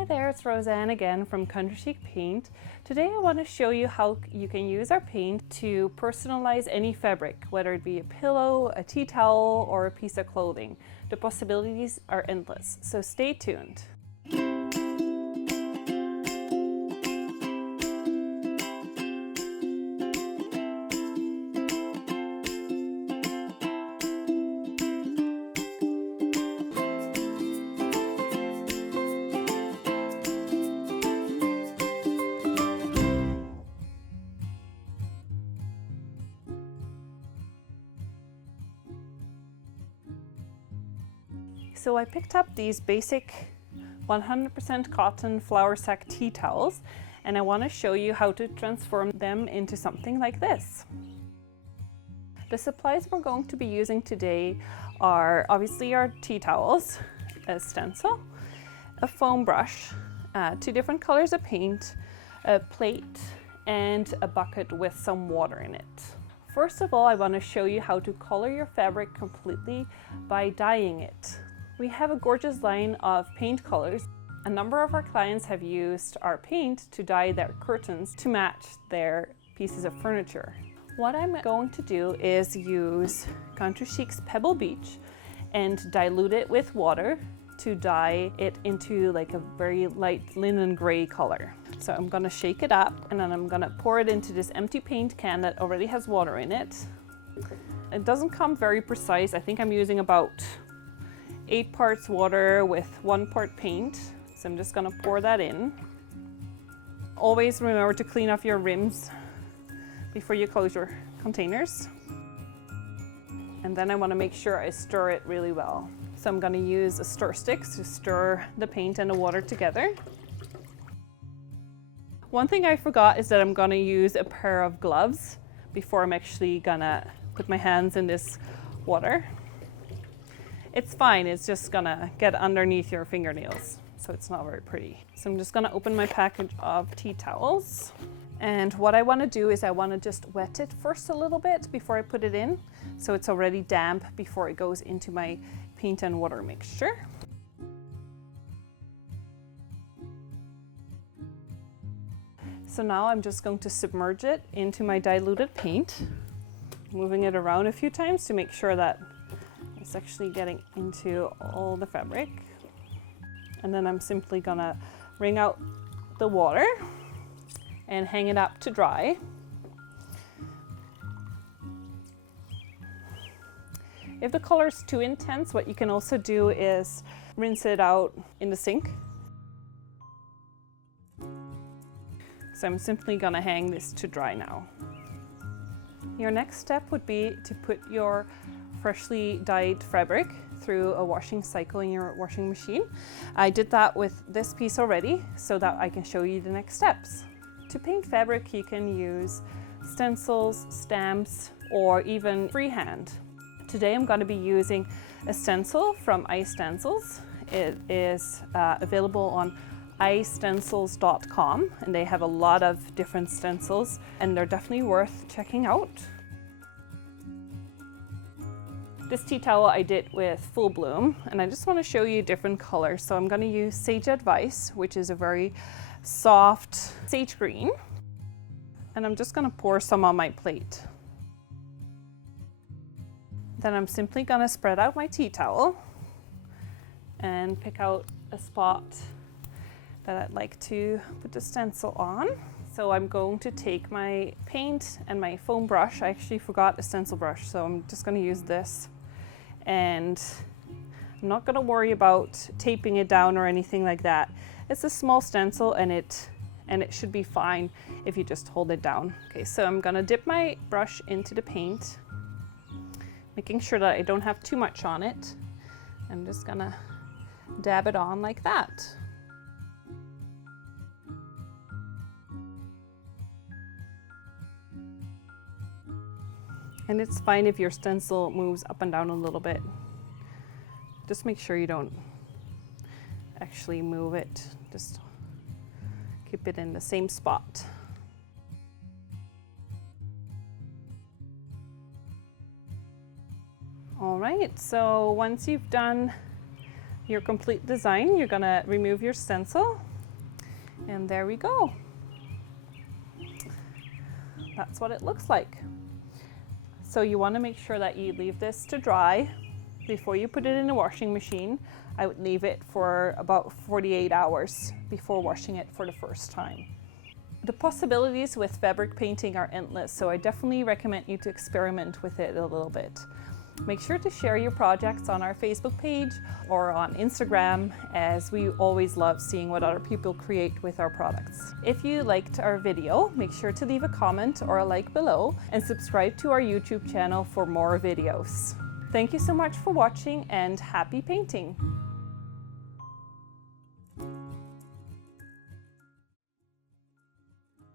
Hi there, it's Rosanne again from Country Chic Paint. Today I want to show you how you can use our paint to personalize any fabric, whether it be a pillow, a tea towel, or a piece of clothing. The possibilities are endless, so stay tuned. So I picked up these basic 100% cotton flour sack tea towels, and I want to show you how to transform them into something like this. The supplies we're going to be using today are obviously our tea towels, a stencil, a foam brush, 2 different colors of paint, a plate, and a bucket with some water in it. First of all, I want to show you how to color your fabric completely by dyeing it. We have a gorgeous line of paint colors. A number of our clients have used our paint to dye their curtains to match their pieces of furniture. What I'm going to do is use Country Chic's Pebble Beach and dilute it with water to dye it into like a very light linen gray color. So I'm gonna shake it up and then I'm gonna pour it into this empty paint can that already has water in it. It doesn't come very precise. I think I'm using about 8 parts water with 1 part paint. So I'm just gonna pour that in. Always remember to clean off your rims before you close your containers. And then I wanna make sure I stir it really well. So I'm gonna use a stir stick to stir the paint and the water together. One thing I forgot is that I'm gonna use a pair of gloves before I'm actually gonna put my hands in this water. It's fine, it's just gonna get underneath your fingernails, so it's not very pretty. So I'm just gonna open my package of tea towels. And what I wanna do is I wanna just wet it first a little bit before I put it in, so it's already damp before it goes into my paint and water mixture. So now I'm just going to submerge it into my diluted paint, moving it around a few times to make sure that it's actually getting into all the fabric. And then I'm simply gonna wring out the water and hang it up to dry. If the color is too intense, what you can also do is rinse it out in the sink. So I'm simply gonna hang this to dry now. Your next step would be to put your freshly dyed fabric through a washing cycle in your washing machine. I did that with this piece already so that I can show you the next steps. To paint fabric, you can use stencils, stamps, or even freehand. Today I'm going to be using a stencil from iStencils. It is available on istencils.com, and they have a lot of different stencils, and they're definitely worth checking out. This tea towel I did with Full Bloom, and I just want to show you different colors. So I'm going to use Sage Advice, which is a very soft sage green, and I'm just going to pour some on my plate. Then I'm simply going to spread out my tea towel and pick out a spot that I'd like to put the stencil on. So I'm going to take my paint and my foam brush. I actually forgot a stencil brush, so I'm just going to use this. And I'm not going to worry about taping it down or anything like that. It's a small stencil and it should be fine if you just hold it down. Okay, so I'm going to dip my brush into the paint, making sure that I don't have too much on it. I'm just going to dab it on like that. And it's fine if your stencil moves up and down a little bit. Just make sure you don't actually move it. Just keep it in the same spot. All right, so once you've done your complete design, you're gonna remove your stencil And there we go. That's what it looks like. So you want to make sure that you leave this to dry before you put it in a washing machine. I would leave it for about 48 hours before washing it for the first time. The possibilities with fabric painting are endless, so I definitely recommend you to experiment with it a little bit. Make sure to share your projects on our Facebook page or on Instagram, as we always love seeing what other people create with our products. If you liked our video, make sure to leave a comment or a like below and subscribe to our YouTube channel for more videos. Thank you so much for watching and happy painting!